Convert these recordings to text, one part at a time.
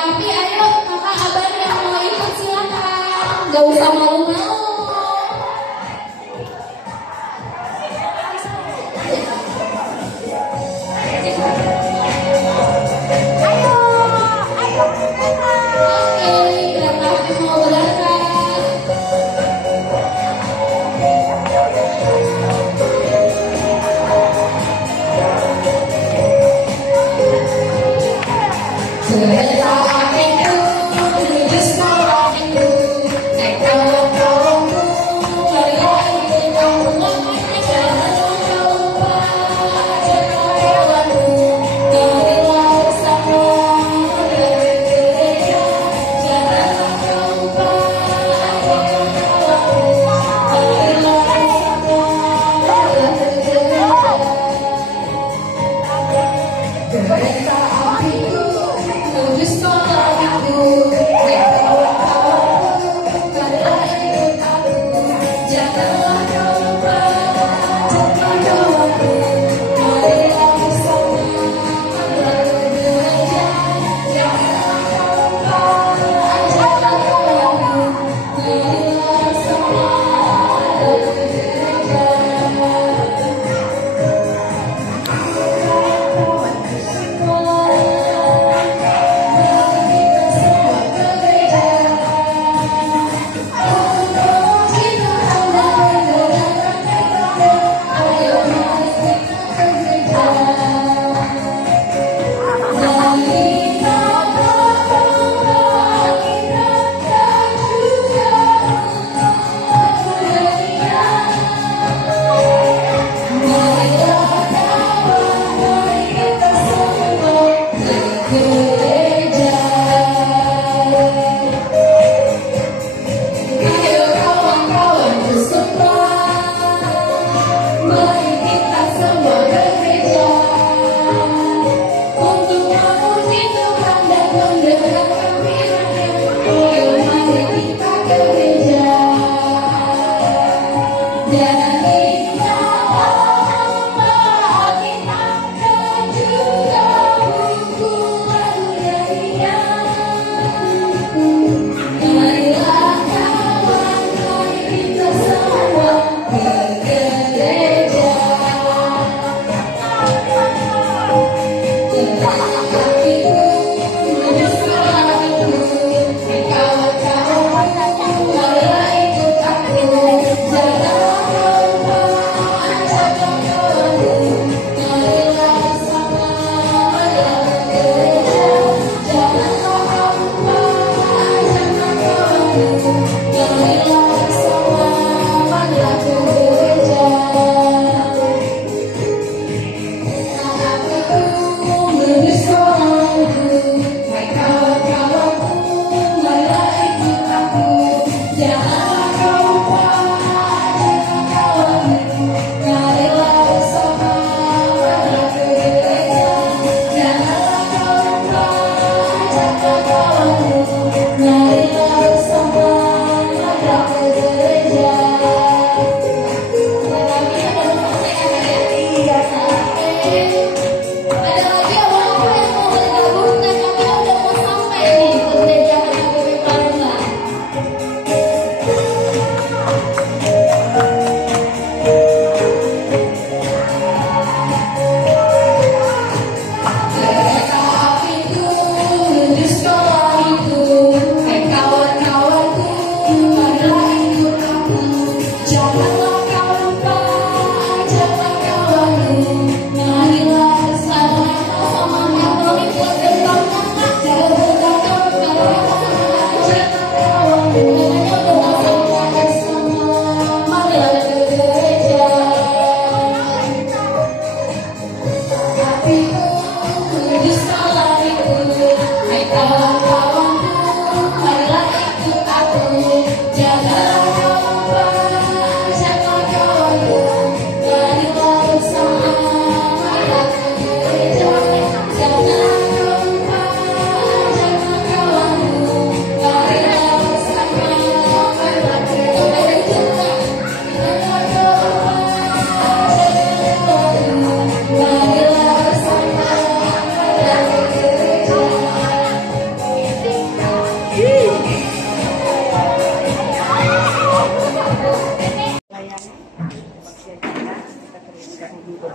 Tapi ayo kakak abah yang mau ikut silakan, gak usah malu-malu.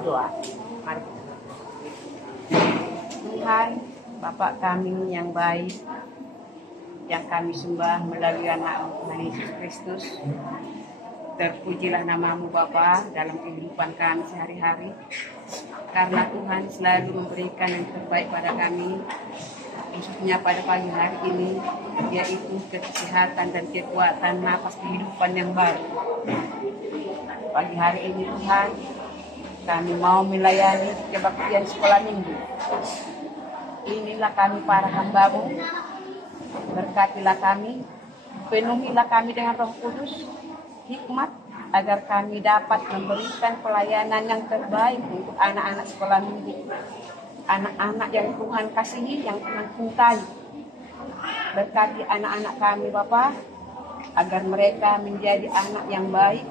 berdoa. Mari. Tuhan, Bapa kami yang baik, yang kami sembah melalui anak Tuhan Yesus Kristus. Terpujilah namamu Bapa dalam kehidupan kami sehari-hari. Karena Tuhan selalu memberikan yang terbaik pada kami, khususnya pada pagi hari ini, yaitu kesehatan dan kekuatan nafas kehidupan yang baru. Pagi hari ini Tuhan, kami mau melayani kebaktian sekolah minggu. Inilah kami para hamba-Mu, berkatilah kami, penuhilah kami dengan Roh Kudus, hikmat, agar kami dapat memberikan pelayanan yang terbaik untuk anak-anak sekolah minggu. Anak-anak yang Tuhan kasihi, yang Tuhan cintai. Berkati anak-anak kami Bapa, agar mereka menjadi anak yang baik,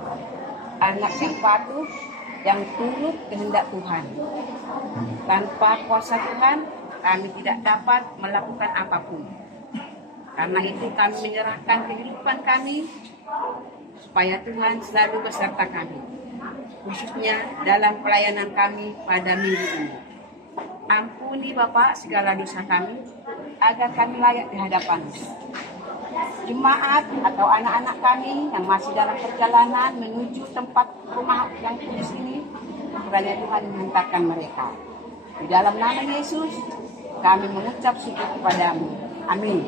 anak yang patuh, yang turut kehendak Tuhan. Tanpa kuasa Tuhan, kami tidak dapat melakukan apapun. Karena itu kami menyerahkan kehidupan kami, supaya Tuhan selalu beserta kami, khususnya dalam pelayanan kami pada minggu ini. Ampuni Bapak segala dosa kami, agar kami layak di hadapan-Mu. Jemaat atau anak-anak kami yang masih dalam perjalanan menuju tempat rumah yang kudus ini, kiranya Tuhan menghantarkan mereka. Di dalam nama Yesus, kami mengucap syukur kepada-Mu. Amin.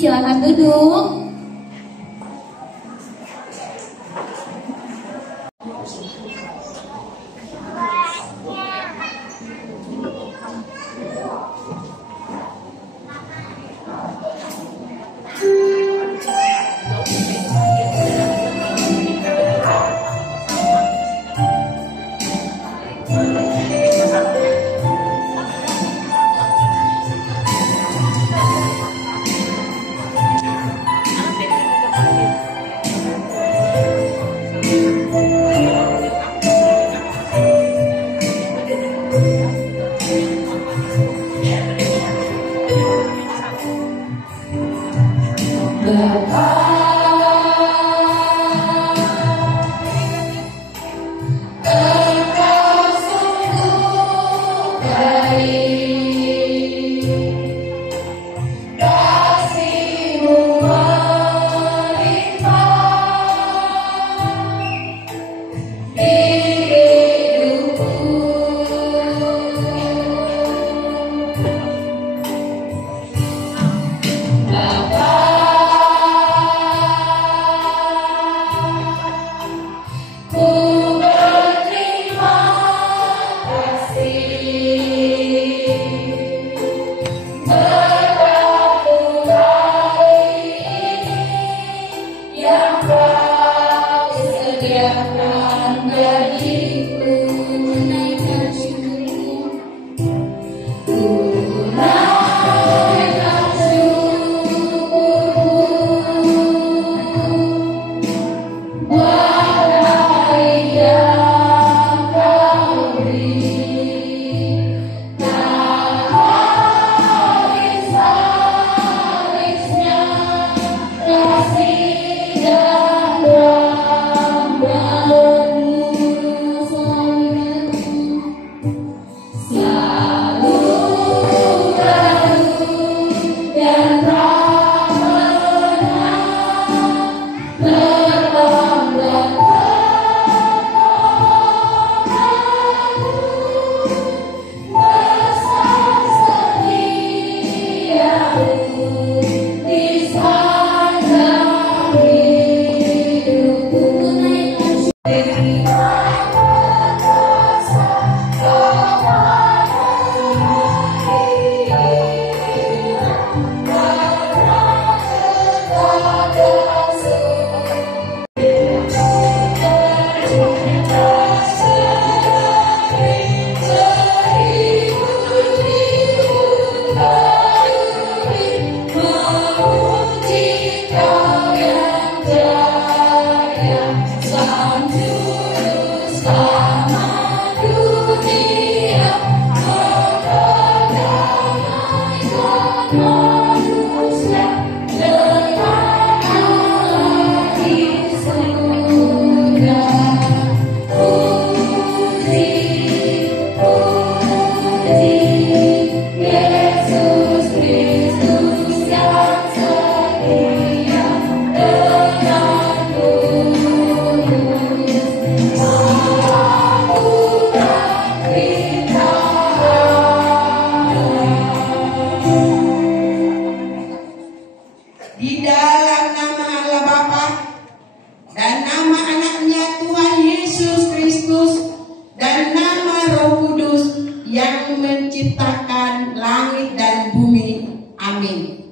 Silakan duduk.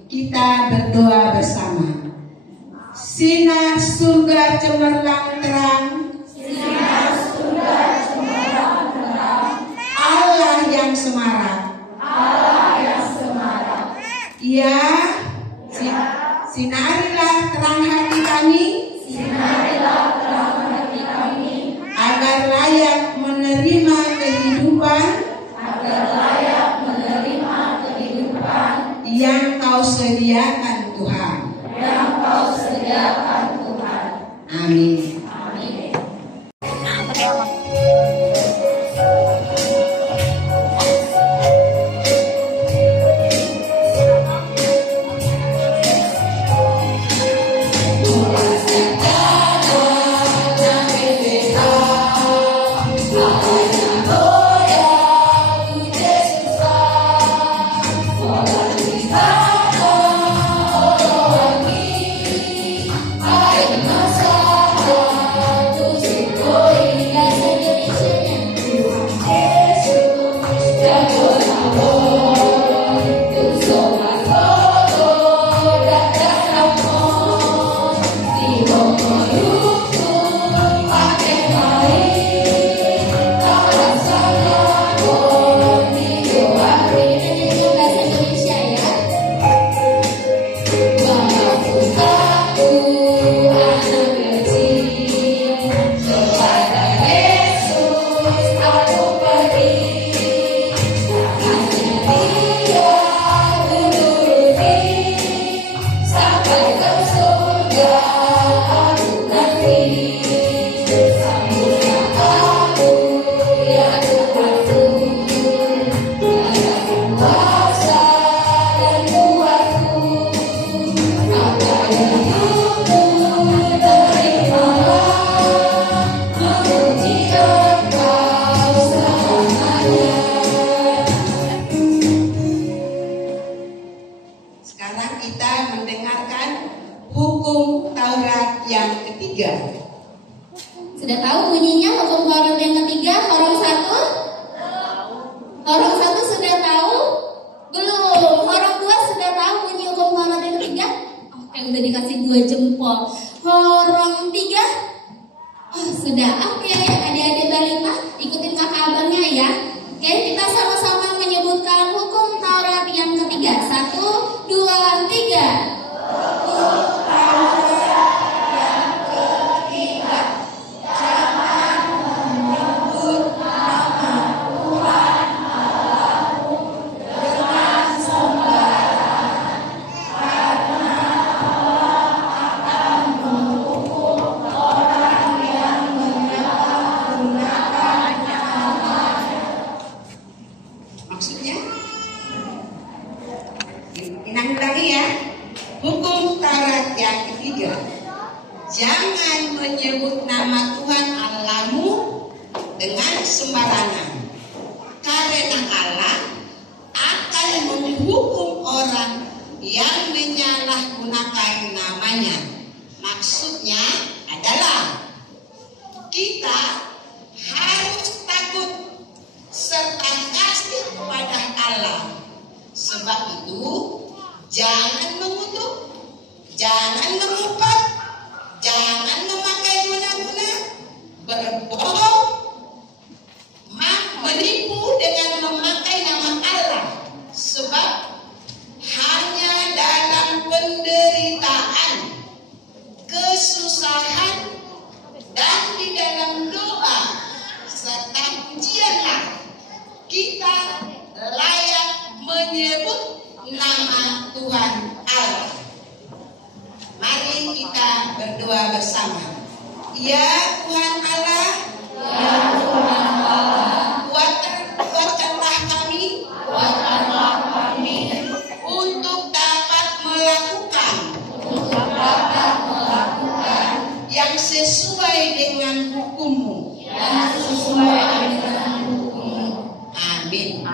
kita berdoa bersama. Sinar surga cemerlang terang, Allah yang semarak, ya, sinarilah terang hati kami, agar layak menerima kehidupan yang Kau sediakan Tuhan. Amin. Sekarang kita mendengarkan hukum Taurat yang ketiga. Sudah tahu bunyinya hukum Taurat yang ketiga? Orang satu? Orang satu sudah tahu? Belum. Orang dua sudah tahu bunyi hukum Taurat yang ketiga? Oke, udah dikasih 2 jempol. Orang tiga? Oh, sudah. Oke, adik-adik balita ikutin kakak abangnya ya. Oke, kita sama-sama menyebutkan hukum Taurat yang ketiga. 1, 2, 3. Maksudnya? Inang ulangi ya. Hukum Taurat yang ketiga. Jangan menyebut nama Tuhan Allahmu dengan sembarangan. Karena Allah akan menghukum orang yang menyalahgunakan namanya. Maksudnya adalah kita harus takut serta kasih kepada Allah. Sebab itu jangan mengutuk, jangan mengumpat, jangan memakai guna-guna, berbohong, menipu dengan memakai nama Allah. Sebab hanya dalam penderitaan, kesusahan, dan di dalam doa serta pujianlah kita layak menyebut nama Tuhan Allah. Mari kita berdoa bersama. Ya Tuhan Allah, kuatkanlah kami untuk dapat melakukan yang sesuai dengan hukum-Mu. Amin.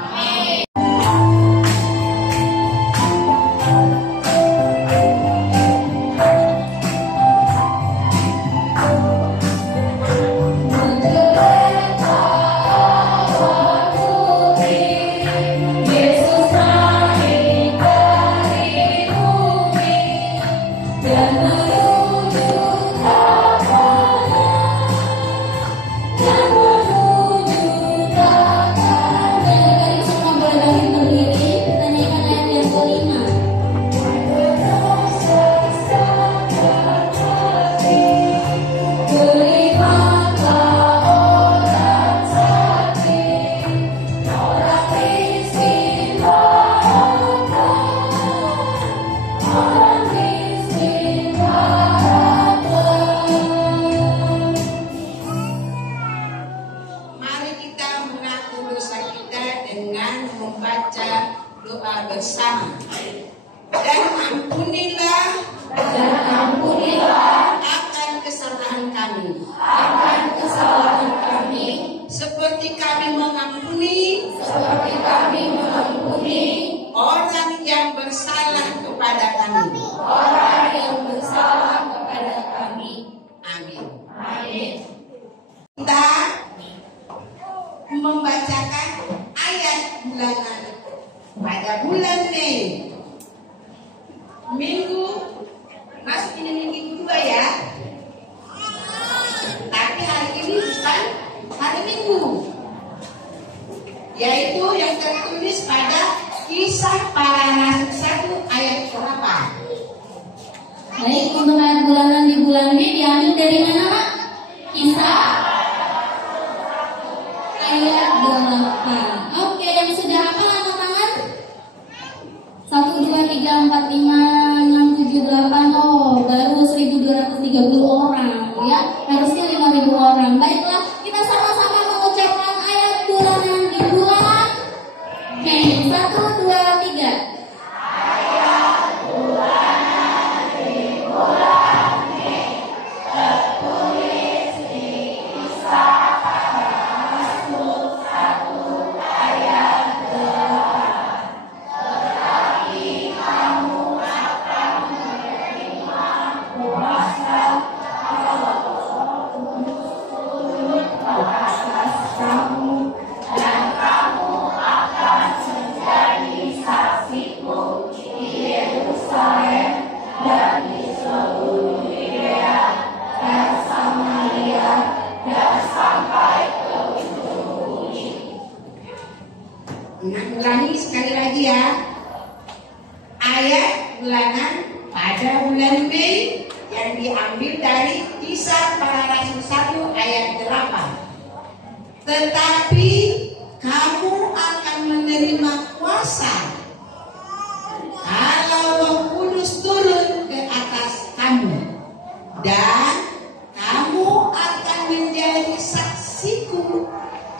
minggu masuk ini minggu kedua ya. Tapi hari ini bukan hari Minggu, yaitu yang tertulis pada Kisah Para Rasul 1 ayat 8. Baik, untuk ayat bulanan di bulan B diambil dari mana, Pak? Kisah ayat 8. Oke, yang sudah hafal angkat tangan. 1, 2, 3, 4, 5, 6, 7, 8. Oh, baru 1.230 orang ya. Harusnya 5.000 orang. Baiklah, kita sama-sama mengucapkan ayat bulanan di bulan B. 1, 2, 3. Ulangi sekali lagi ya. Ayat bulanan pada bulan Mei yang diambil dari Kisah Para Rasul 1 ayat 8. Tetapi kamu akan menerima kuasa kalau Roh Kudus turun ke atas kamu, dan kamu akan menjadi saksiku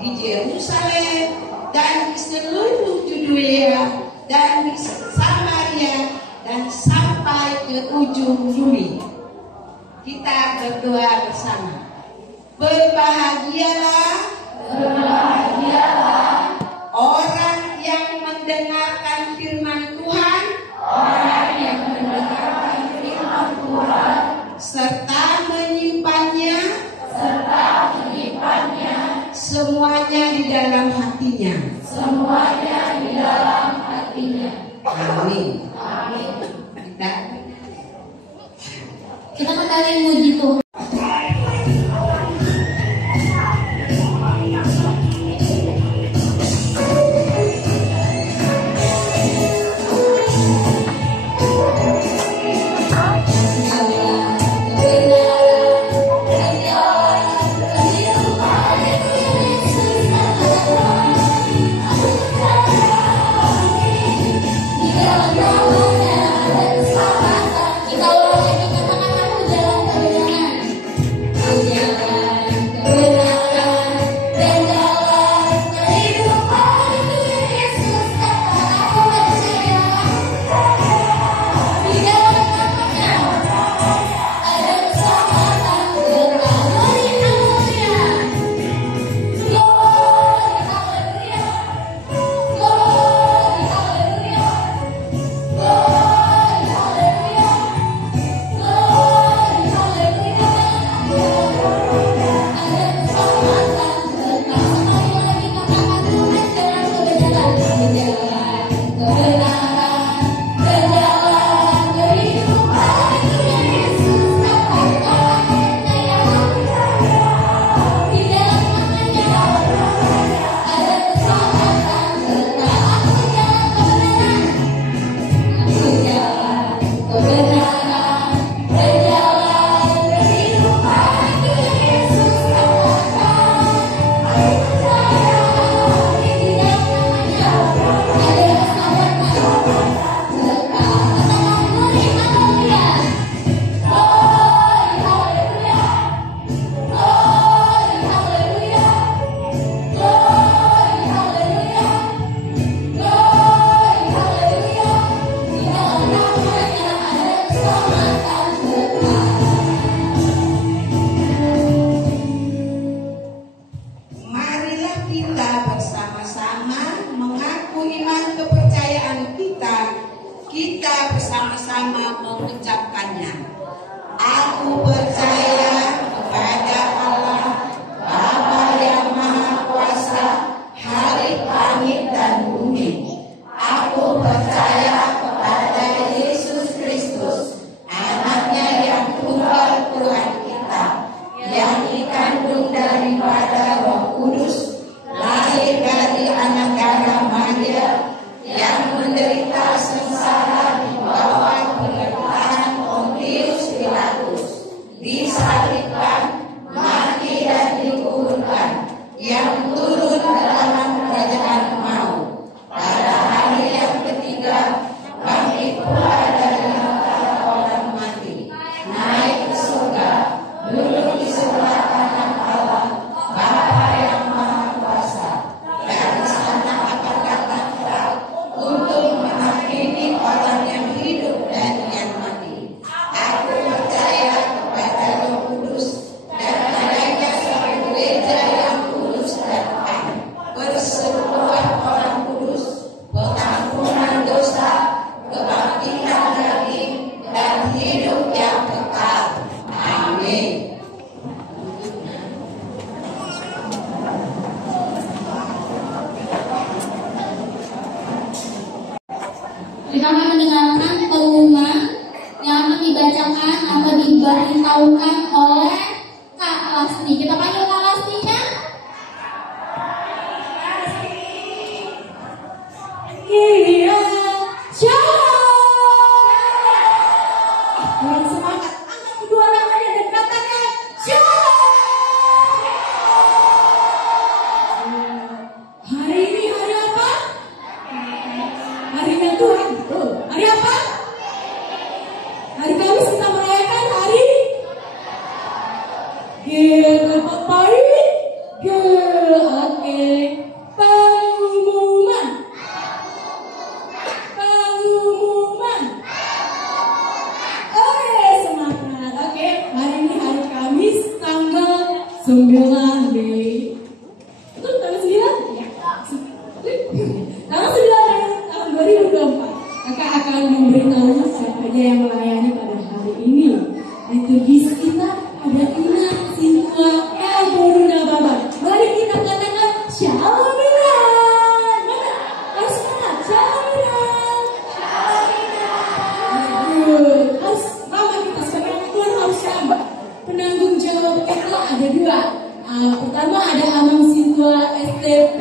di Yerusalem dan di seluruh Yudea dan di Samaria dan sampai ke ujung bumi. Kita berdoa bersama. Berbahagialah orang yang mendengarkan firman Tuhan, serta menyimpannya, semuanya di dalam hatinya. Amin. Kita kembali muji Tuhan. Kita ulang lagi, katakan aku jalan kebenaran. 9B. Itu tanggal 9? Ya. Tanggal 9 tahun 2024. Kakak akan memberitahu siapa aja yang melayani pada hari ini. Liturgis kita ada Ina, Sinta, Boruna, Baba. Mari kita katakan Shalom Ina. Mana? Harus mana? Shalom Ina. Harus Mama kita sebagai pun harus siapa? Penanggung jawab itu ada dua. Pertama ada Amang Sintua STP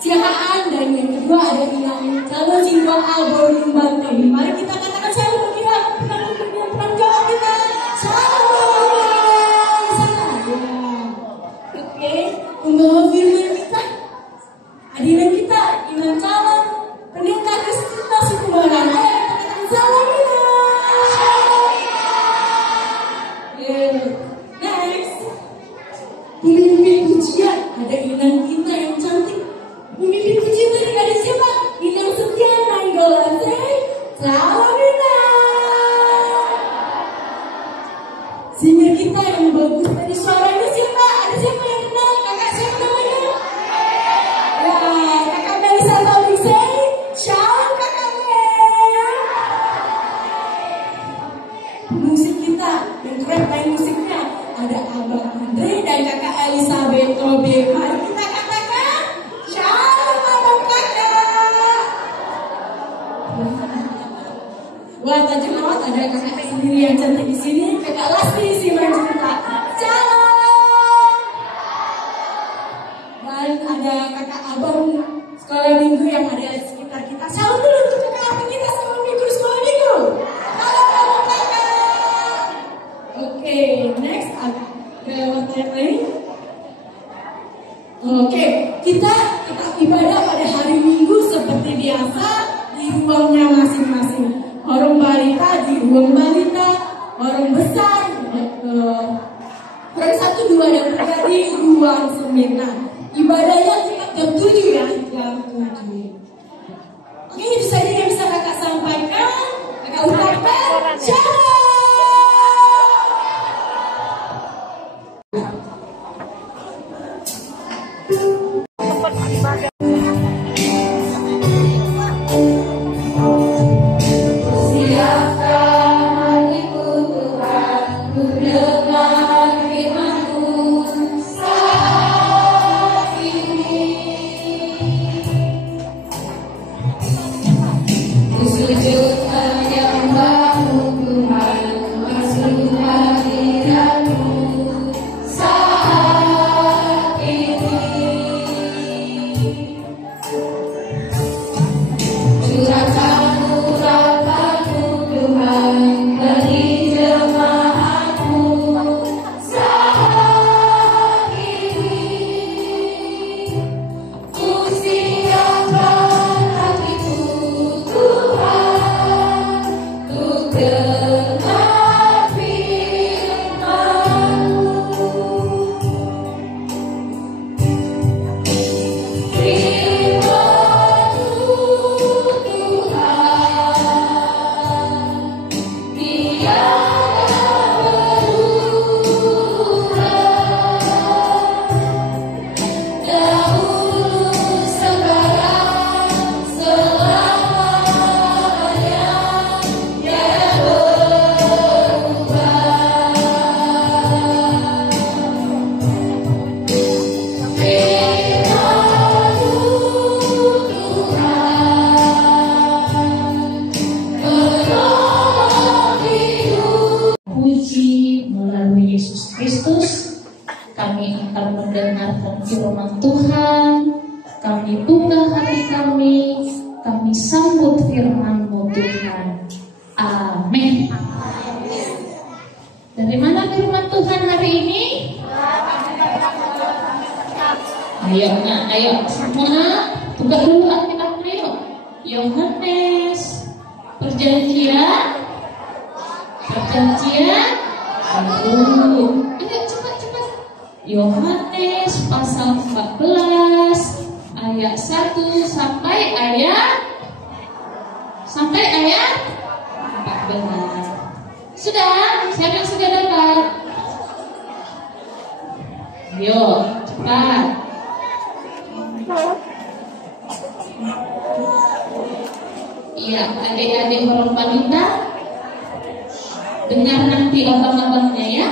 Cihaan, dan yang kedua ada Ina Kalau Sintua Alborin Banteng. Mari kita katakan shalom kita. Penanggung jawab kita. Shalom. Sana. Oke. Pembawa firman kita. Hadirin kita. Imam calon. Pendeta Kristina Sukubaran. Ayo kita katakan shalom kita. Next, pemimpin pujian ada Inang kita yang cantik. Pemimpin pujian dari ada siapa? Inang Setia Nainggolan. Shalom Inang. Singer kita yang bagus dari suaranya siapa? Ada siapa yang kenal? Kakak siapa namanya? Ya, Kakak Melisa Taulisei. Shalom Kakak Mel. Musik kita yang keren main musiknya ada Abang Andre dan Kakak Elizabeth Tobe. Mari kita katakan shalom Abang Kakak. Wah, tajam banget ada kakak sendiri yang cantik di sini. Kakak Lasti si Manjuta. Shalom. Dan ada kakak Abang sekolah minggu yang ada di sekitar kita. Shalom dulu untuk kakak Abang kita sekolah minggu di sekolah minggu. Shalom Abang Kakak. Oke, next ada materi lain. Oke, kita ibadah pada hari Minggu seperti biasa di ruangnya masing-masing. Orang balita di ruang balita, orang besar, orang 1, 2 dan 3 di ruang seminar. Ibadahnya jam 7 ya, jam 7. Oke, itu saja yang bisa kakak sampaikan. Kakak ucapkan shalom. firman Tuhan, kami buka hati kami sambut firman-Mu Tuhan. Amin. Dari mana firman Tuhan hari ini? Ayo semua buka dulu Alkitab yuk. Yohanes Perjanjian baru. Ayo cepat. Yohanes pasal 14 ayat 1 sampai ayat 14. Sudah? Siapa yang sudah dapat? Ayo, cepat. Iya, adik-adik orang balita, dengar nanti abang-abangnya ya.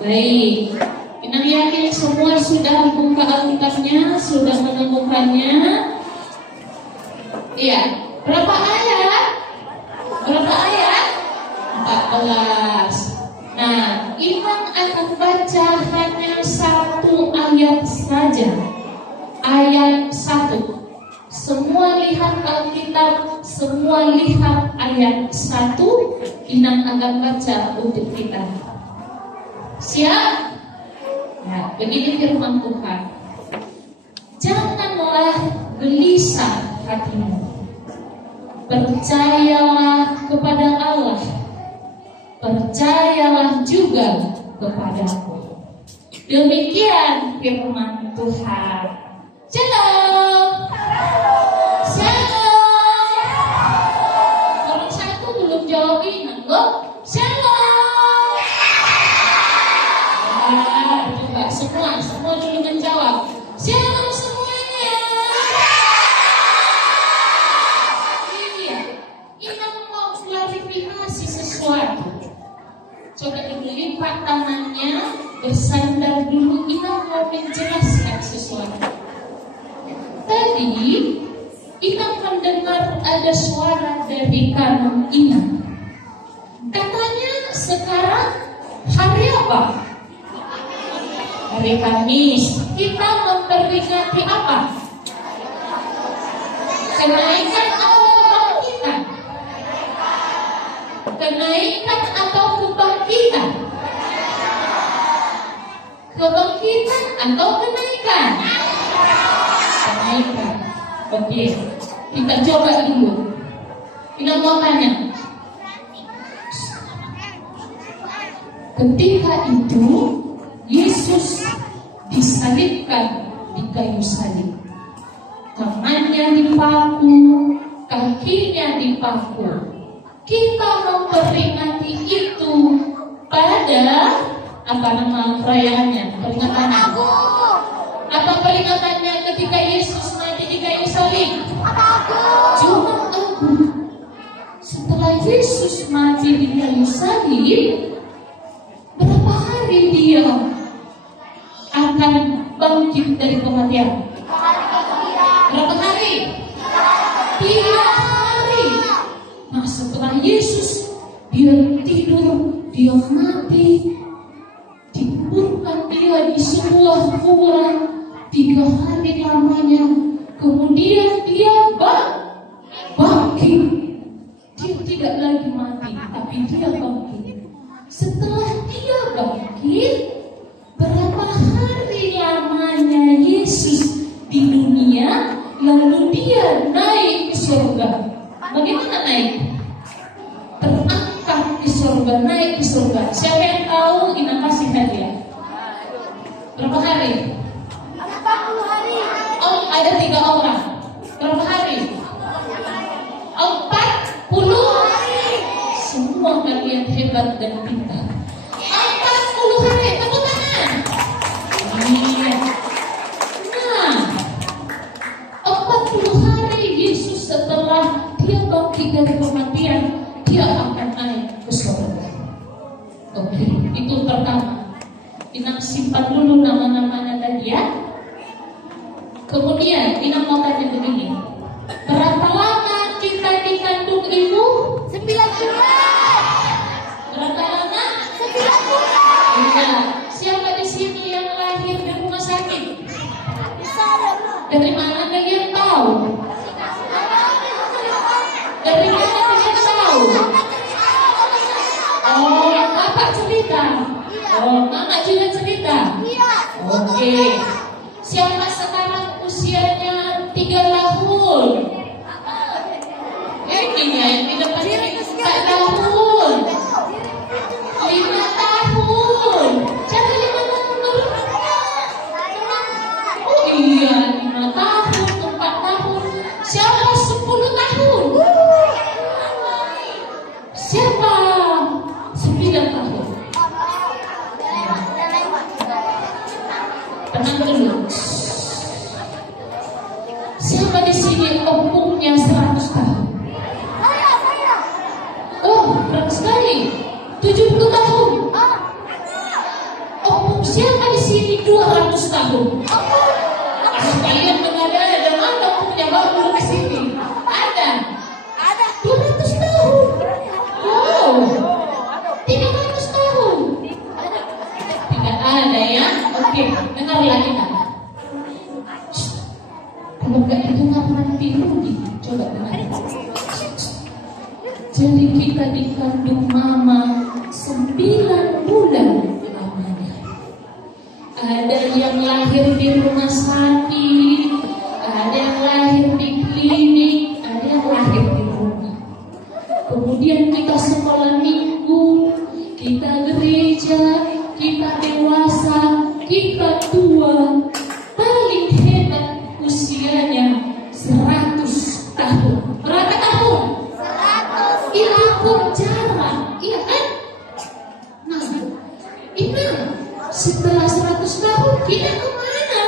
Baik, Inang yakin semua sudah membuka Alkitabnya, sudah menemukannya. Iya, berapa ayat? Berapa ayat? 14. Nah, Inang akan baca hanya satu ayat saja. Ayat 1. Semua lihat Alkitab, semua lihat ayat 1. Inang akan baca untuk kita. Siap? Ya, begini firman Tuhan. Janganlah gelisah hatimu. Percayalah kepada Allah. Percayalah juga kepadaku. Demikian firman Tuhan. Shalom. Shalom. Orang satu belum jawabin, enggak? Shalom. Coba semua dulu menjawab. Shalom semuanya. Iya, Inang mau klarifikasi sesuatu. Coba dulu lipat tangannya, bersandar dulu. Inang mau menjelaskan sesuatu. Tadi Inang mendengar ada suara dari kanan Inang. Katanya sekarang hari apa? Hari Kamis. Kita memperingati apa? Kenaikan atau kebangkitan? Kenaikan atau kebangkitan? Kebangkitan atau kenaikan? Kenaikan. Oke, kita coba dulu. Kita mau tanya. Ketika itu Yesus disalibkan di kayu salib. Tangannya dipaku, kakinya dipaku. Kita memperingati itu pada apa nama perayaannya? Peringatan apa peringatannya ketika Yesus mati di kayu salib? Jumat Agung. Setelah Yesus mati di kayu salib, berapa hari dia akan bangkit dari kematian? Berapa hari? 3 hari. Nah, setelah Yesus dia tidur, dia mati, dikuburkan dia di sebuah kuburan 3 hari lamanya. Kemudian dia bangkit. Dia tidak lagi mati, tapi dia bangkit. Setelah dia bangkit, berapa hari lamanya Yesus di dunia, lalu dia naik ke surga. Bagaimana naik? Terangkat ke surga, naik ke surga. Siapa yang tahu? Inang kasih hadiah. Berapa hari? 40 hari. Oh, ada 3 orang. Berapa hari? 40 hari. Semua kalian hebat dan pintar. 40 hari, tepuk tangan. Iya. Nah, 40 hari Yesus setelah dia bangkit dari kematian, dia akan naik ke surga. Oke, itu pertama. Inang simpan dulu nama-namanya tadi ya. Kemudian Inang mau tanya begini. Berapa lama kita dikandung ibu? 9 bulan. Berapa lama? 9 bulan. Iya. Siapa di sini yang lahir di rumah sakit? Bisa dulu. Dari mana kalian tahu? Dari mana kalian tahu? Oh, Bapak cerita. Oh, Mama juga cerita. Iya. Oke. Siapa sekarang usianya 3 tahun? Ini ya, yang di depan ini 4 tahun. 5 tahun. Siapa 5 tahun dulu? Oh iya, 5 tahun, 4 tahun. Siapa 10 tahun? Siapa 9 tahun? Jadi kita dikandung mama 9 bulan lamanya. Ada yang lahir di rumah sakit, ada yang lahir di klinik, ada yang lahir di rumah. Kemudian kita sekolah minggu, kita gereja, kita dewasa, kita tua. Paling hebat usianya 100 tahun. Berapa tahun? 100. Itu pun jarang, iya kan? Nah, itu setelah 100 tahun kita kemana?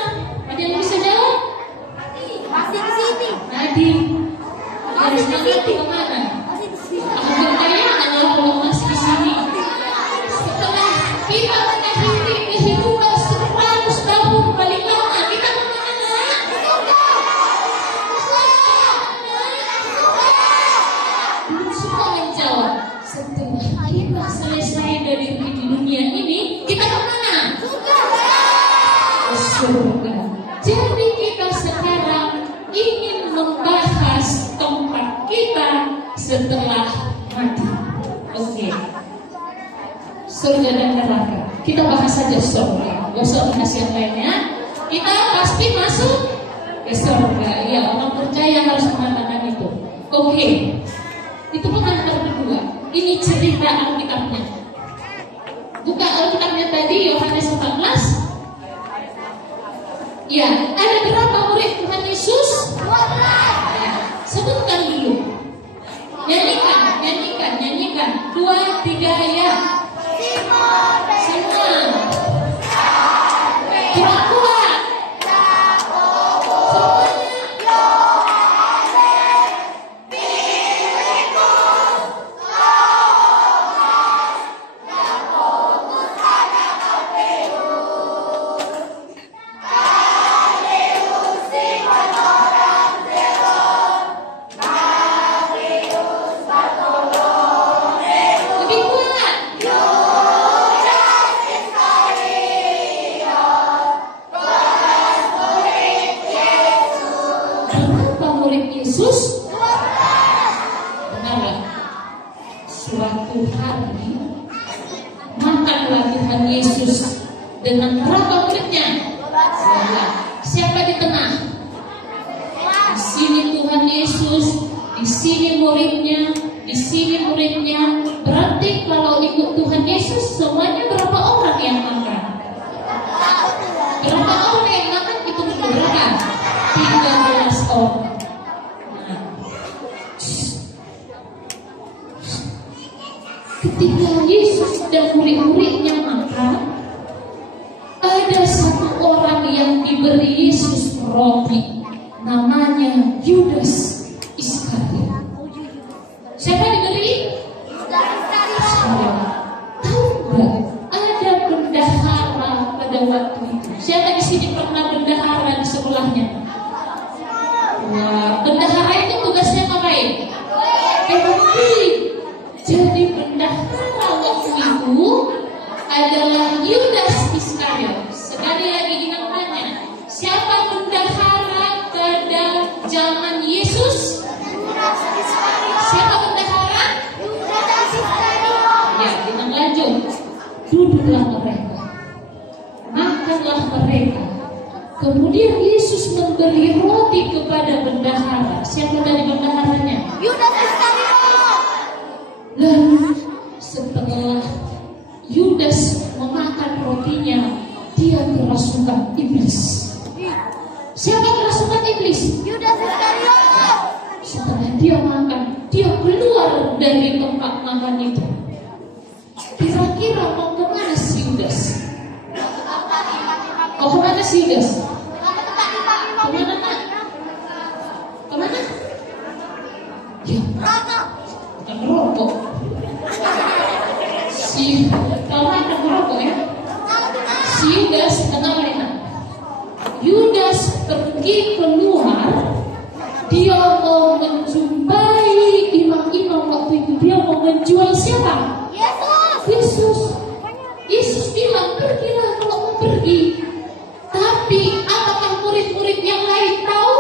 Ada yang bisa jawab? Masih di sini. Nadi, harus nanti kemana? Aku percaya adalah kalau masih di sini. Setelah kita mengakhiri kehidupan 100 tahun paling lama, kita kemana? Belum semua menjawab. Setelah kita selesai dari dunia ini, kita kemana? Ke surga. Jadi kita sekarang ingin membahas tempat kita setelah mati. Oke. Surga dan neraka. Kita bahas saja surga. Gak usah bahas yang lainnya. Kita pasti masuk ke surga. Ya, orang percaya harus mengatakan itu. Oke. Itu pengantar kedua. Ini cerita Alkitabnya. Buka Alkitabnya tadi Yohanes 14. Ya, ada berapa murid Tuhan Yesus? 12. Ya, sebutkan dulu. Nyanyikan. 2, 3 ya. Semua. Kuat. Suatu hari makanlah Tuhan Yesus dengan berapa muridnya? 12. Siapa di tengah? Di sini Tuhan Yesus, di sini muridnya, di sini muridnya. Berarti kalau ikut Tuhan Yesus semuanya berapa orang yang makan? Berapa orang yang makan itu berapa? 13 orang. Ketika Yesus dan murid-muridnya makan, ada satu orang yang diberi Yesus roti, namanya Yudas Iskariot. Siapa diberi? Yudas Iskariot. Tahu nggak? Ada bendahara pada waktu itu. Siapa di sini pernah bendahara di sebelahnya? Wah, bendahara itu tugasnya ngapain? Jadi bendahara waktu itu adalah Yudas Iskariot. Sekali lagi ingatnya, siapa bendahara pada zaman Yesus? Siapa bendahara? Yudas Iskariot. Ya, kita lanjut. Duduklah mereka, makanlah mereka. Kemudian Yesus memberi roti kepada bendahara. Siapa tadi bendaharanya? Yudas Iskariot. Lalu setelah Yudas memakan rotinya, dia kerasukan iblis. Siapa kerasukan iblis? Yudas Iskariot. Setelah dia makan, dia keluar dari tempat makan itu. Kira-kira mau kemana si Yudas? Mau kemana si Yudas? Kemana nak? Kemana? Ya, bukan merokok. Si kalau akan merokok ya. Si Yudas kenal enak. Yudas pergi keluar. Dia mau menjumpai imam-imam waktu itu. Dia mau menjual siapa? Yesus. Yesus bilang, pergilah kalau mau pergi. Tapi apakah murid-murid yang lain tahu?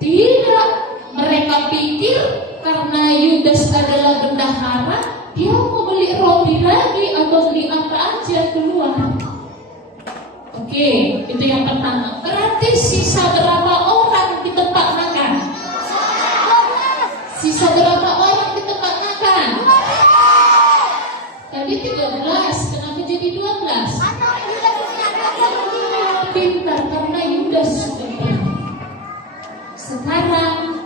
Tidak. Mereka pikir karena Yudas adalah bendahara bendahara, dia mau beli roti lagi atau beli apa aja keluar. Oke, itu yang pertama. Berarti sisa berapa orang di tempat makan? Sisa berapa orang di tempat makan? Tadi 13, kenapa jadi 12? Pintar, karena Yudas sudah pergi. Sekarang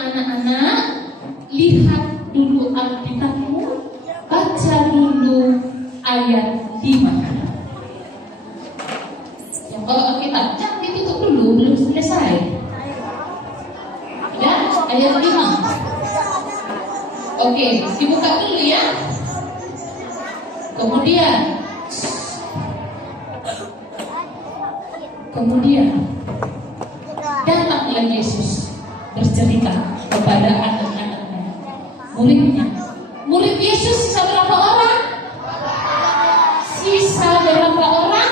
anak-anak, lihat dulu Alkitabmu, baca dulu ayat 5. Yang bawa Alkitab, jangan ditutup dulu, belum selesai. Ya, ayat 5. Oke, dibuka dulu ya. Kemudian datanglah Yesus bercerita kepada anak-anaknya, muridnya. Murid Yesus sisa berapa orang? Sisa berapa orang?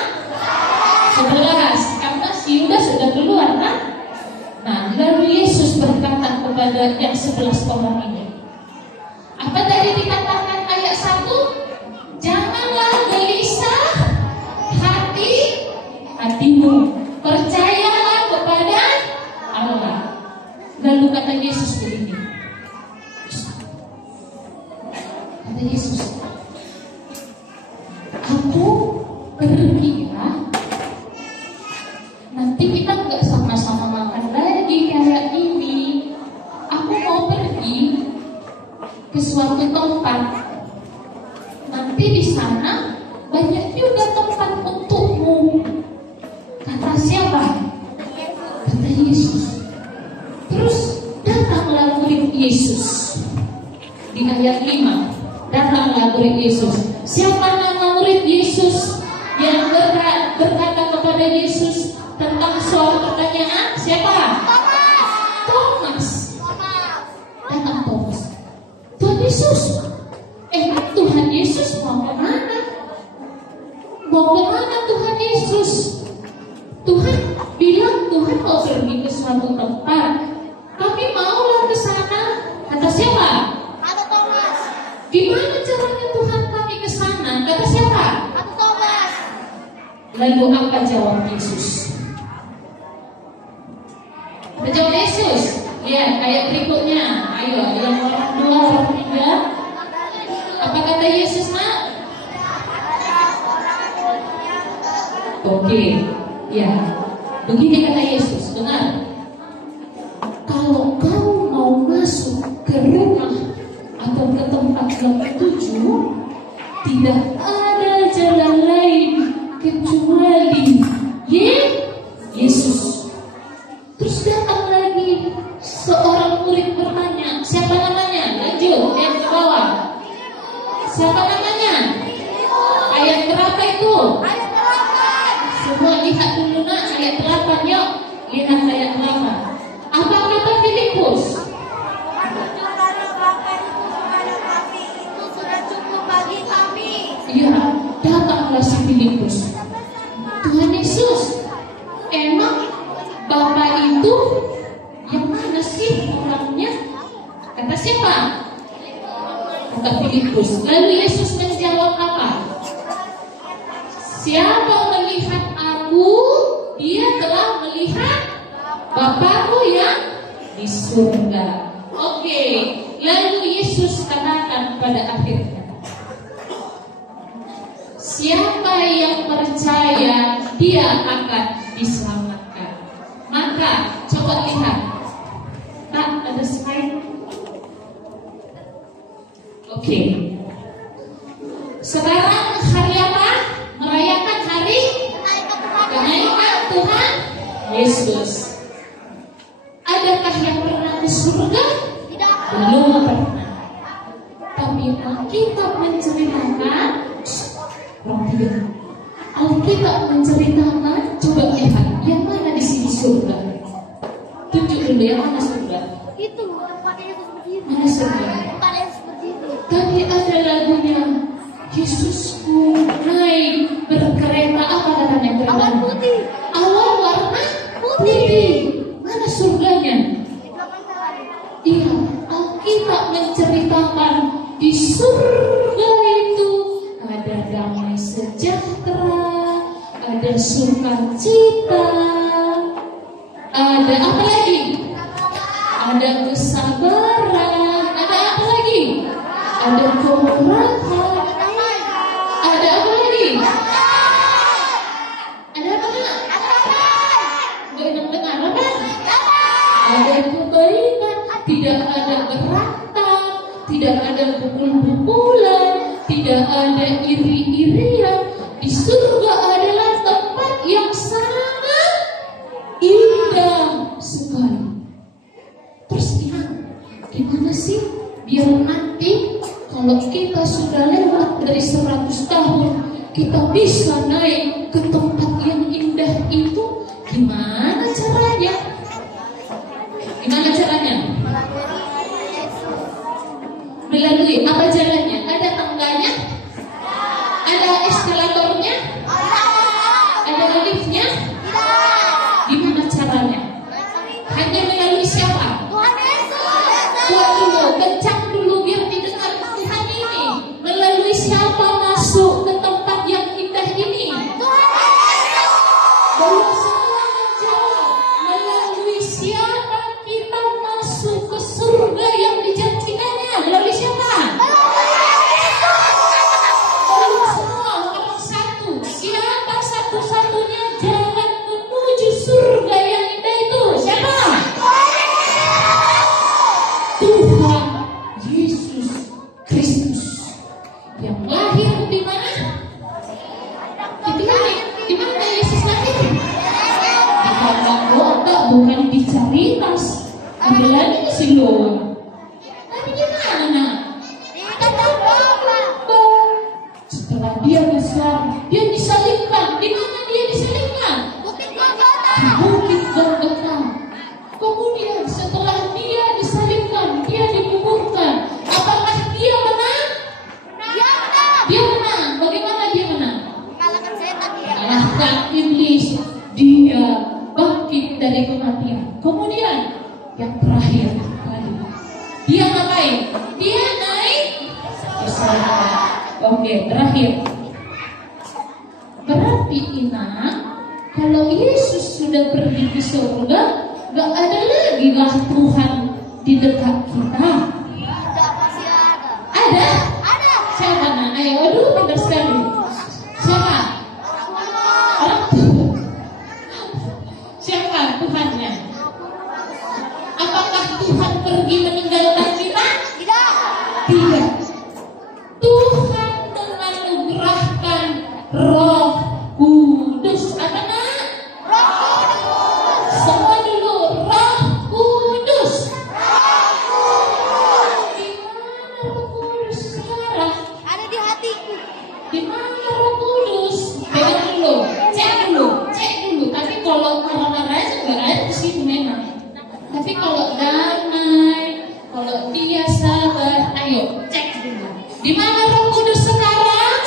11. Karena si Yudas sudah keluar kan? Nah, lalu Yesus berkata kepada yang 11 orang ini, apa tadi dikatakan ayat 1? Janganlah gelisah hatimu, percayalah kepada Allah. Lalu kata Yesus begini, kata Yesus, aku pergi ya, nanti kita nggak sama-sama makan lagi kayak ini. Aku mau pergi ke suatu tempat, nanti di sana banyak juga tempat untukmu. Kata siapa? Kata Yesus. Terus datanglah murid Yesus. Di ayat 5, datanglah murid Yesus. Siapa nama murid Yesus yang berkata kepada Yesus tentang soal pertanyaan? Siapa? Thomas. Datang Thomas. Tuhan Yesus. Tuhan Yesus mau kemana? Mau kemana Tuhan Yesus? Tuhan bilang Tuhan mau pergi ke suatu tempat. Kami maulah ke sana. Kata siapa? Kata Thomas. Gimana caranya Tuhan kami ke sana? Kata siapa? Kata Thomas. Lalu apa jawab Yesus? Apa jawab Yesus? Lihat ayat berikutnya. Ayo, yang orang 2, orang 3. Apa kata Yesus, nak? Oke. Ya, begini kata Yesus, dengar. Kalau kau mau masuk ke rumah atau ke tempat yang ketujuh, tidak ada jalan lain kecuali Yesus. Terus datang lagi seorang murid bertanya, siapa namanya? Lanjut, yang ke bawah. Siapa namanya? Ayat berapa itu? Semua lihat dulu nak ayat 8, yuk. Lihat ayat 8. Apa kata Filipus? Itu sudah cukup bagi kami. Iya, datanglah si Filipus. Tuhan Yesus, emang Bapak itu yang mana sih orangnya? Kata siapa? Kata Filipus. Lalu Yesus menjawab apa? Siapa melihat aku, dia telah melihat Bapakku yang di surga. Oke, lalu Yesus katakan pada akhirnya, siapa yang percaya dia akan diselamatkan. Maka coba lihat, tak ada slide. Oke. Sekarang hari apa? Merayakan hari kenaikan Tuhan Yesus. Adakah yang pernah ke surga? Belum pernah. Tapi Alkitab menceritakan, Alkitab menceritakan, coba lihat, yang mana di sini surga? Tunjuk dulu yang mana surga? Itu tempat Yesus berdiri. Mana surga? Tempat Yesus berdiri. Tadi ada lagunya, Yesusku naik berkereta, apa katanya kereta? Awan putih. Awan warna putih. Mana surganya? Di belakang sana. Iya, Alkitab menceritakan Di surga itu ada damai sejahtera, ada sukacita, ada apa lagi? Ada kesabaran, ada apa lagi? Ada kemurahan, ada apa lagi? Ada apa nak? Gak dengar apa? Ada kebaikan, tidak ada berantem, tidak ada pukul-pukulan, tidak ada iri-irian. Di surga adalah tempat yang sangat indah sekali. Terus gimana sih biar nanti kalau kita sudah lewat dari 100 tahun kita bisa naik ke tempat yang indah itu? Gimana caranya? Gimana caranya? Melalui apa jalannya? Ada tangganya? Ada eskalatornya? Ada liftnya? Gimana caranya? Hanya melalui siapa? Buat dulu, kencang dulu biar didengar Tuhan ini. Melalui siapa masuk ke tempat yang indah ini? Baru semua menjawab. Melalui siapa kita masuk ke surga yang dijanjikannya? Melalui siapa? Baru semua orang satu. Siapa satu-satunya jalan menuju surga yang indah itu? Siapa? Tuhan Yesus Kristus yang lahir di mana? Di mana Yesus lahir? Di kandang domba, bukan di Caritas. Ada lagi di Siloam. Tapi di mana? Setelah dia besar, dia disalibkan. Di mana dia disalibkan? Di Bukit Golgota. Kemudian setelah dia disalibkan, dia dikuburkan. Apakah dia menang? Dia menang. Bagaimana dia menang? Mengalahkan iblis. Dia bangkit dari kematian. Kemudian yang terakhir kali, dia ngapain? Dia naik ke surga. Oke, terakhir. Berarti Inang, kalau Yesus sudah pergi ke surga, gak ada lagi lah Tuhan di dekat kita. Ada? Siapa nak? Ayo, aduh, pintar sekali. Siapa? Siapa Tuhannya? Apakah Tuhan pergi meninggalkan kita? Tidak. Tuhan menganugerahkan Roh Kudus. Apa nak? Semua dulu, Roh Kudus. Di mana Roh Kudus sekarang? Di mana Roh Kudus? Pegang dulu, cek dulu. Tapi kalau marah-marah aja nggak ada di situ memang. Tapi kalau damai, kalau dia sabar, ayo cek dulu. Di mana Roh Kudus sekarang?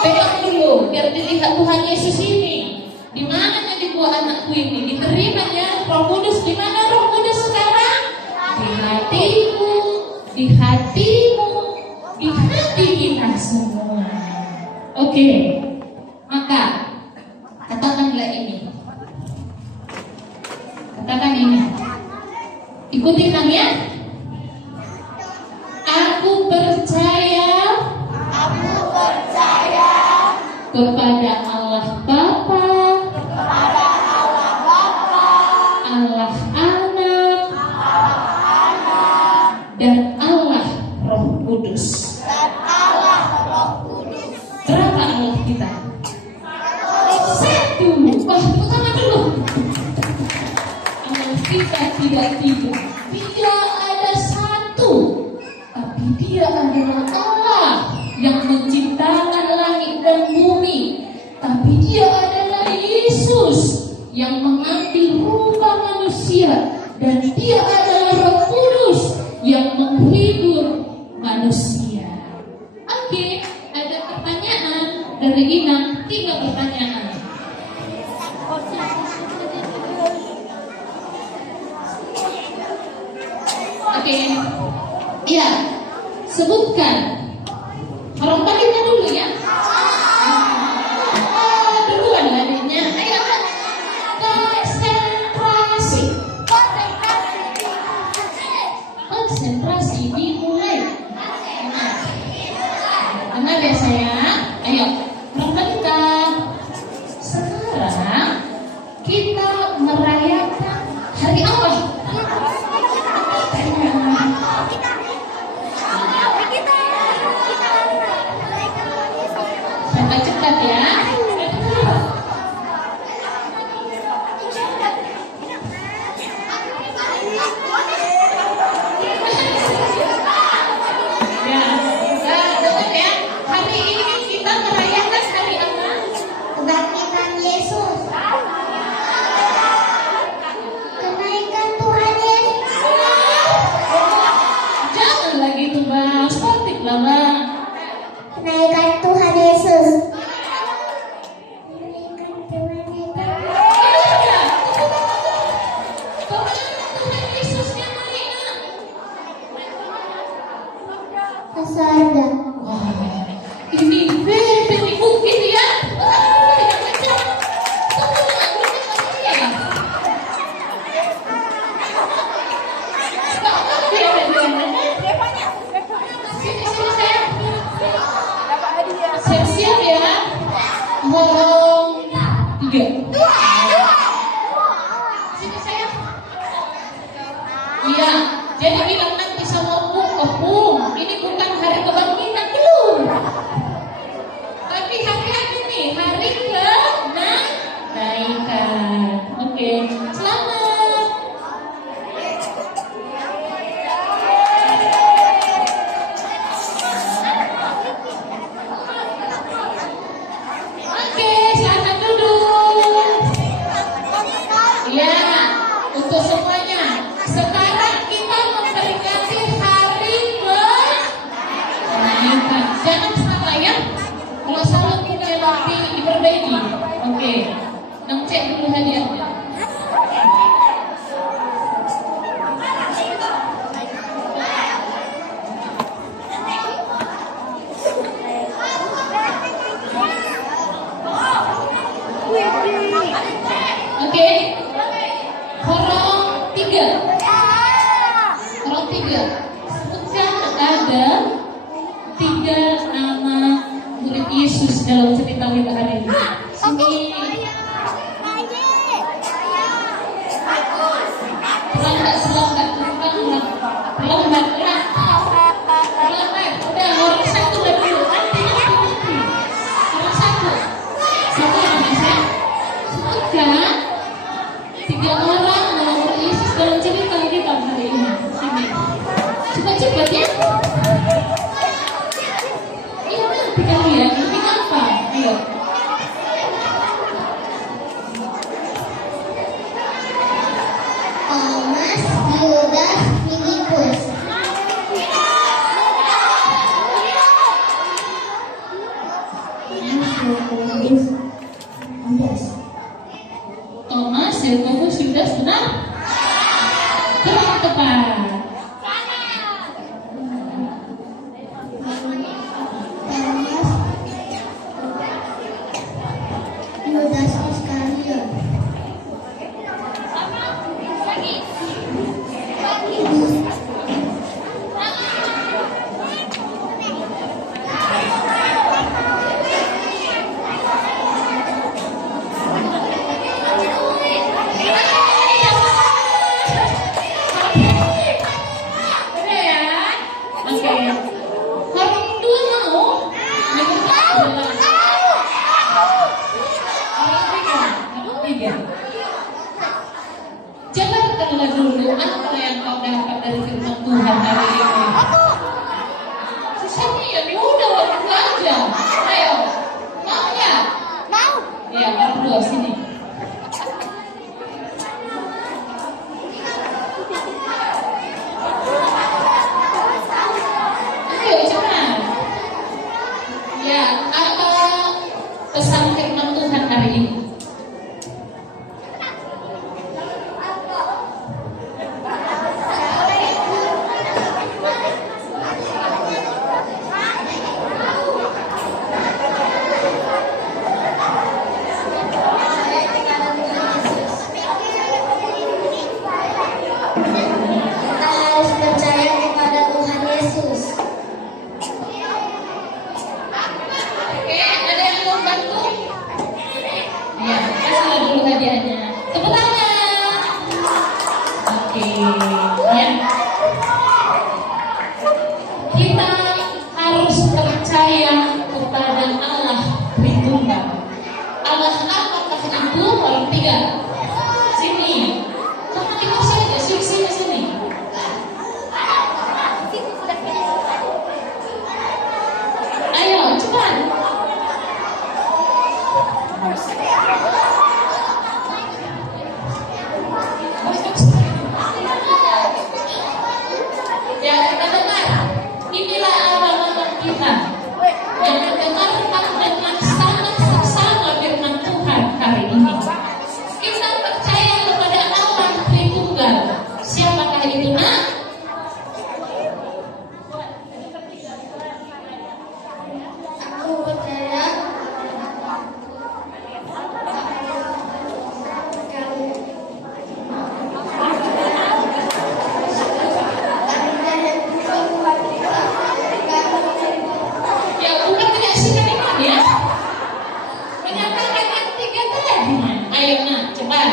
Pegang dulu, biar dilihat Tuhan Yesus ini. Di mana dibuat anakku ini? Diterimanya Roh Kudus. Di mana Roh Kudus sekarang? Di hatimu, di hati kita semua. Oke, maka katakanlah ini. Katakan ini. Ikuti ya. Aku percaya kepada Allah Bapa, Allah Anak, dan Allah Roh Kudus. Berapa Allah kita? Satu. Wah, tepuk tangan dulu. Allah kita tidak tiga. Tidak ada satu. Tapi dia adalah Allah yang menciptakan langit dan bumi. Tapi dia adalah Yesus yang mengambil rupa manusia. Dan dia adalah Roh Kudus yang menghibur manusia. Oke, ada pertanyaan dari Inang, 3 pertanyaan. Oke, ya. Sebutkan. Orang baginya dulu ya. Duluan adiknya. Ayo. Konsentrasi. Konsentrasi dimulai. Dengar ya sayang. Ayo. Kita sekarang kita merayakan hari apa? Cepat ya. Hari ini kita merayakan hari apa? Kebangkitan Yesus. Kenaikan Tuhan Yesus. Jangan lagi tuh bang, sportif lah bang. Kenaikan Tuhan Yesus. Ke surga. Ini bebek mungkin ya. Siap-siap ya. Ngomong 3. Sini sayang. Iya, jadi bilang nanti sama opung, ini bukan hari kebangkitan belum. Tapi hari ini hari kenaikan. Oke, selamat. Oke, selamat duduk. Ya, untuk semuanya. Sekarang kita memperingati hari kenaikan. Jangan salah ya. Kalau salah kita nanti diperbaiki. Oke, nang cek dulu hadiahnya. Oke, Horong 3. Horong 3. Sebutkan ada 3 nama murid Yesus dalam cerita kita hari ini. Sini. Perlambat. Udah, orang 1 udah dulu. Nanti. Orang 1. Siapa yang bisa? Sebutkan 3 orang murid Yesus dalam cerita kita hari ini. Sini. Cepat ya. Iya, nanti kalian ini apa? Ayo. Thomas, Yudas, Filipus. Thomas, Yakobus, Yudas, benar? Kurang tepat. Yudas Iskariot. Udah ya? Oke. Horong 2 mau? Horong 3. Jabarkanlah dulu apa yang kau dapat dari firman Tuhan hari ini. Sisanya ya udah waktu aja. Ayo. Mau ya? Mau. Ya, berdua sini. Ayo cepat. Ya, apa pesan firman Tuhan hari ini? ketiga. Sini. Kamu ikut saja, sini. Ayo, cepat. Ya, kita dengar. Inilah alamat kita. Yang mendengar dengan sangat seksama firman Tuhan hari ini. Kita percaya kepada Allah Tritunggal. Siapakah itu, nak? Aku percaya Ya, bukan tidak sekalian ya. Menyatakan yang ketiga tadi. Ayo, nak, cepat.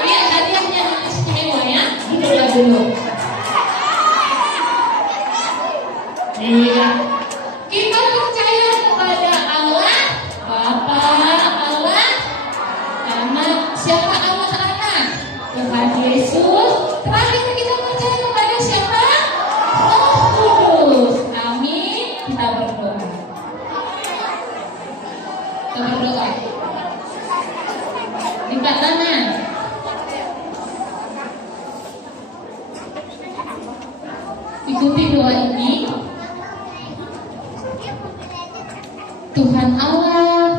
Lihat hadiahnya yang istimewa ya. Duduklah dulu. Iya. Kita percaya kepada Allah Bapa, Allah Anak. Siapa Allah Anak? Tuhan Yesus. Terakhir kita percaya kepada siapa? Roh Kudus. Amin. Kita berdoa. Lipat tangan. Ikuti doa ini. Tuhan Allah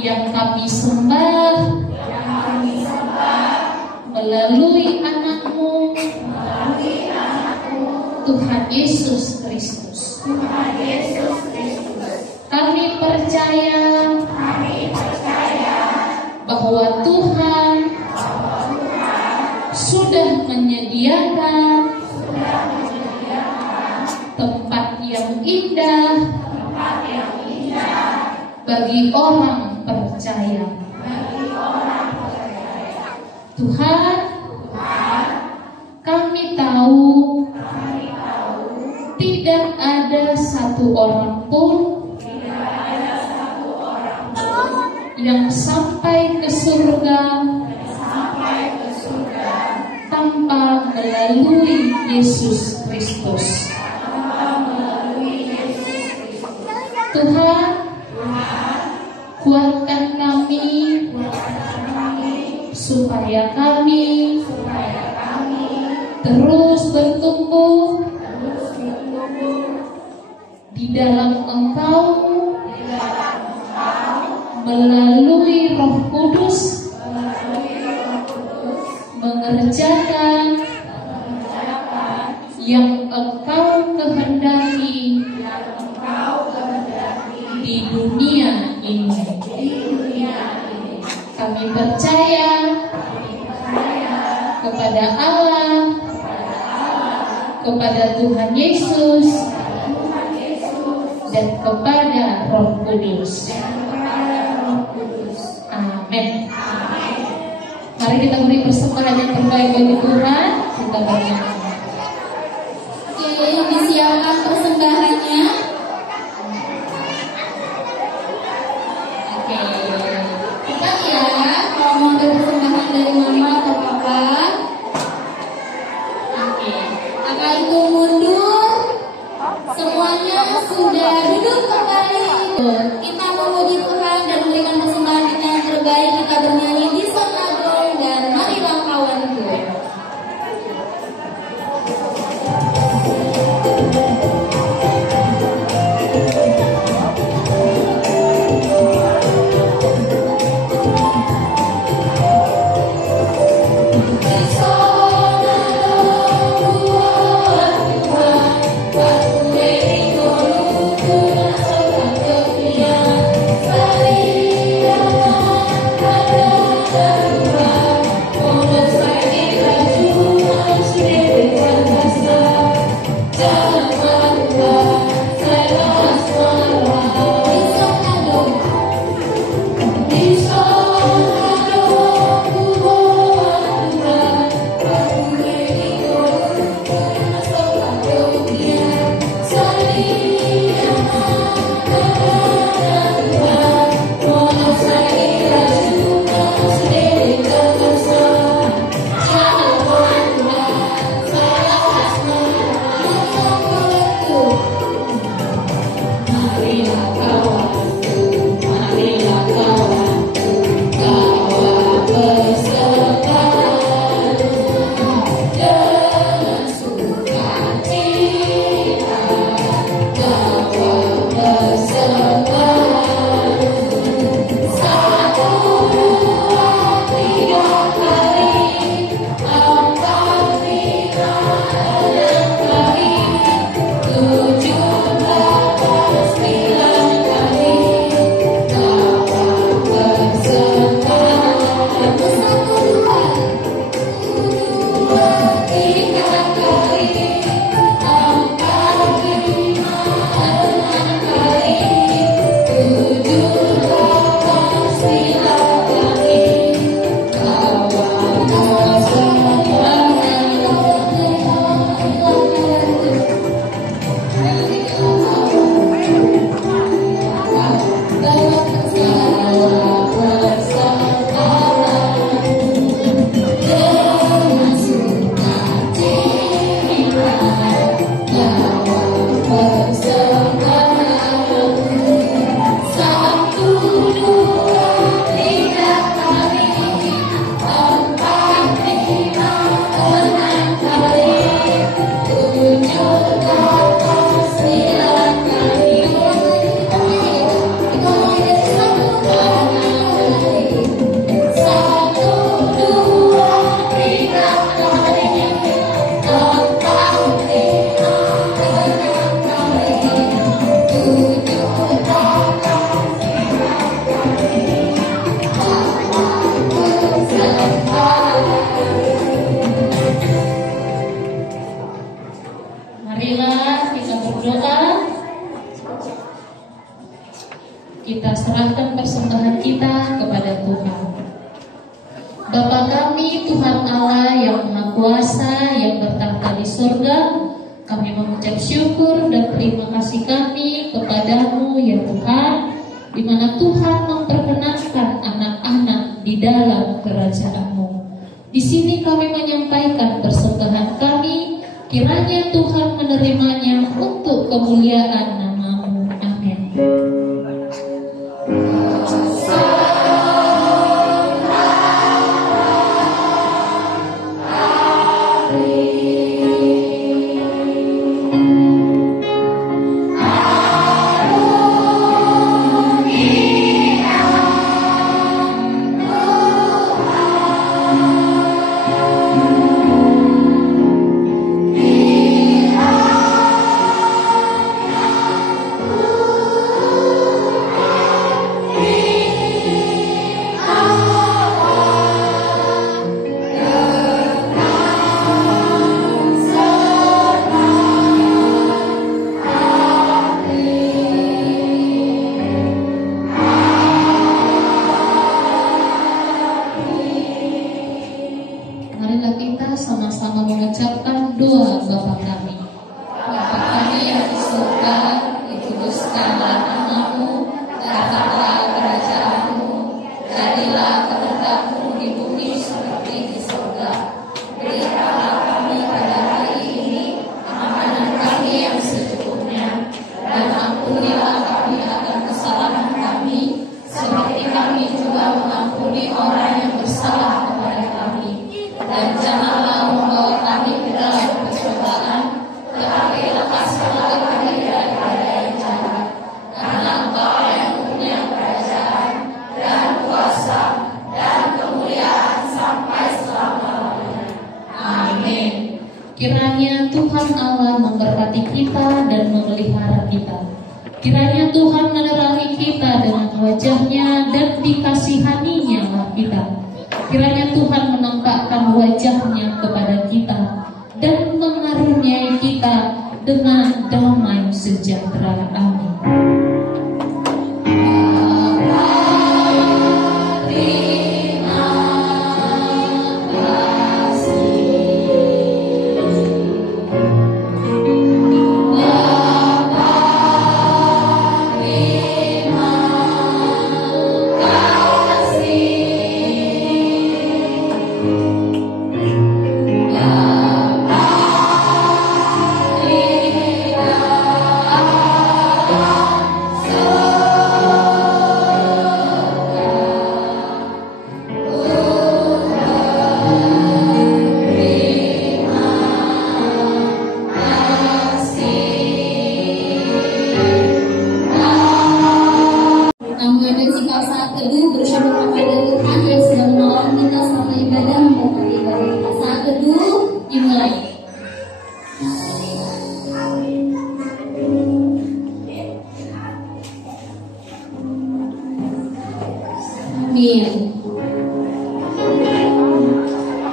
yang kami sembah melalui anakmu Tuhan Yesus Kristus. Kami percaya bahwa Tuhan sudah menyediakan tempat yang indah bagi orang percaya. Tuhan, kami tahu tidak ada satu orang pun yang sampai ke surga tanpa melalui Yesus Kristus. Tuhan, kuatkan kami supaya kami terus bertumbuh di dalam Engkau melalui Roh Kudus, mengerjakan yang Engkau kehendaki di dunia ini. Kami percaya kepada Allah, kepada Tuhan Yesus, dan kepada Roh Kudus. Amin. Mari kita beri persembahan yang terbaik bagi Tuhan. Kita bernyanyi. Oke, disiapkan persembahannya. Oke, kita ya kalau mau ada persembahan dari mama atau papa. Oke, kakak itu mundur. Semuanya sudah duduk kembali. Kita memuji Tuhan dan memberikan persembahan kita yang terbaik. Kita bernyanyi di Sonadong dan marilah kawanku. Yeah. marilah kita berdoa. Kita serahkan persembahan kita kepada Tuhan. Bapa kami, Tuhan Allah yang Maha Kuasa, yang bertahta di surga, kami mengucap syukur dan terima kasih kami kepadamu ya Tuhan, di mana Tuhan memperkenankan anak-anak di dalam kerajaan-Mu. Di sini kami menyampaikan persembahan kami, kiranya Tuhan menerimanya untuk kemuliaan nama-Mu. Amin. Marilah kita sama-sama mengucapkan doa Bapa kami. Bapa kami yang di surga, dikuduskanlah nama-Mu, datanglah kerajaan-Mu, jadilah kehendak-Mu di bumi seperti di surga. Berikanlah kami pada hari ini makanan kami yang secukupnya, dan ampunilah kami akan kesalahan kami, seperti kami juga mengampuni orang yang bersalah kepada kami. Dan janganlah membawa kami ke dalam pencobaan, tetapi lepaskanlah kami daripada yang jahat. Karena Engkau yang punya kerajaan dan kuasa dan kemuliaan sampai selama-lamanya. Amin. Kiranya Tuhan Allah memberkati kita dan memelihara kita. Kiranya Tuhan menerangi kita dengan wajah-Nya dan dikasihaninya kita. Kiranya Tuhan menampakkan wajah-Nya kepada kita dan mengaruniai kita dengan damai sejahtera. Amin.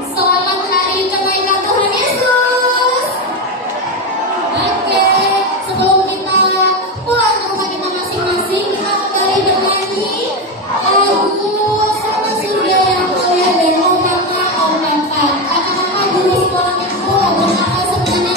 Selamat hari kenaikan Tuhan Yesus. Oke, sebelum kita pulang ke rumah kita masing-masing, kita kembali bernyanyi lagu Sama Surga Yang Mulia dari Om Kakak, Om Kakak. Kakak-kakak guru sekolah itu, Om Kakak semuanya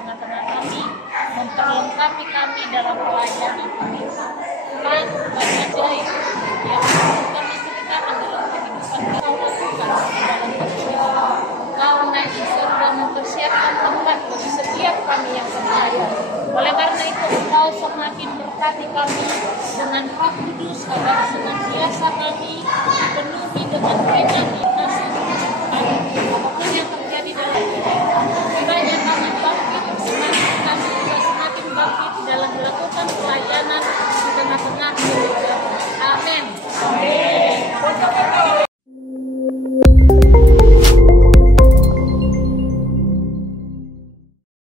tengah-tengah kami, memperlengkapi kami dalam pelayanan ini. Tuhan, berajaib yang kami ceritakan dalam kehidupan Kau lakukan dalam kehidupan. Kau naik di surga mempersiapkan tempat bagi setiap kami yang percaya. Oleh karena itu, Engkau semakin berkati kami dengan Roh Kudus agar senantiasa kami dipenuhi dengan kenyamanan kasih apapun yang terjadi dalam hidup. Kiranya kami bangkit, kami juga semakin bangkit dalam melakukan pelayanan di tengah-tengah gereja. Amin.